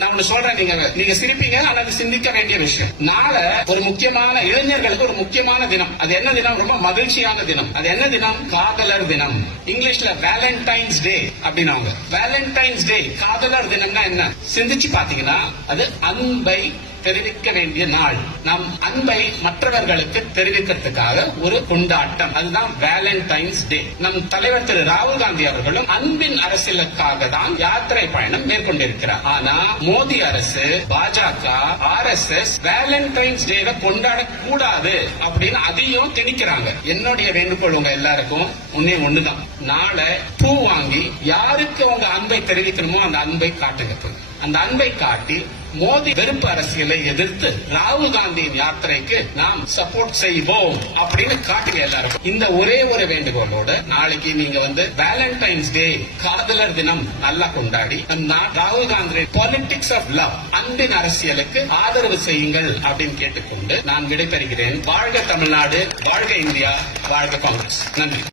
நான் ஒண்ணு சொல்றேன், நீங்க சிரிப்பீங்க, அல்லது சிந்திக்க வேண்டிய விஷயம். நாளை ஒரு முக்கியமான இளைஞர்களுக்கு ஒரு முக்கியமான தினம். அது என்ன தினம்? ரொம்ப மகிழ்ச்சியான தினம். அது என்ன தினம்? காதலர் தினம். இங்கிலீஷ்ல வேலண்டைன்ஸ் டே அப்படின்னாங்க. வேலண்டைன்ஸ் டே, காதலர் தினம்னா என்ன? சிந்திச்சு பாத்தீங்கன்னா அது அன்பை தெரிவிக்க வேண்டிய நாள். நம் அன்பை மற்றவர்களுக்கு தெரிவிக்கிறதுக்காக ஒரு கொண்டாட்டம். அதுதான் வேலண்டைன்ஸ் டே. நம் தலைவர் திரு ராகுல் காந்தி அவர்களும் அன்பின் அரசியலுக்காக தான் யாத்திரை பயணம் மேற்கொண்டிருக்கிறார். ஆனா மோடி அரசு, பாஜக, RSS வேலண்டைன்ஸ் டேவை கொண்டாட கூடாது அப்படின்னு அதையும் திணிக்கிறாங்க. என்னுடைய வேண்டுகோள் உங்க எல்லாருக்கும் ஒண்ணுதான், நாளை பூ வாங்கி யாருக்கு உங்க அன்பை தெரிவிக்கணுமோ அந்த அன்பை காட்டுங்க. அந்த அன்பை காட்டி மோடி வெறுப்பு அரசியலை எதிர்த்து ராகுல் காந்தியின் யாத்திரைக்கு நாம் சப்போர்ட் செய்வோம் அப்படின்னு காட்டுங்க எல்லாருக்கும். இந்த ஒரே ஒரு வேண்டுகோளோட நாளைக்கு நீங்க வேலண்டைன்ஸ் டே, காதலர் தினம் நல்லா கொண்டாடி ராகுல் காந்தி பாலிடிக்ஸ் ஆஃப் லவ், அன்பின் அரசியலுக்கு ஆதரவு செய்யுங்கள் அப்படின்னு கேட்டுக்கொண்டு நான் விடைபெறுகிறேன். வாழ்க தமிழ்நாடு, வாழ்க இந்தியா, வாழ்க காங்கிரஸ். நன்றி.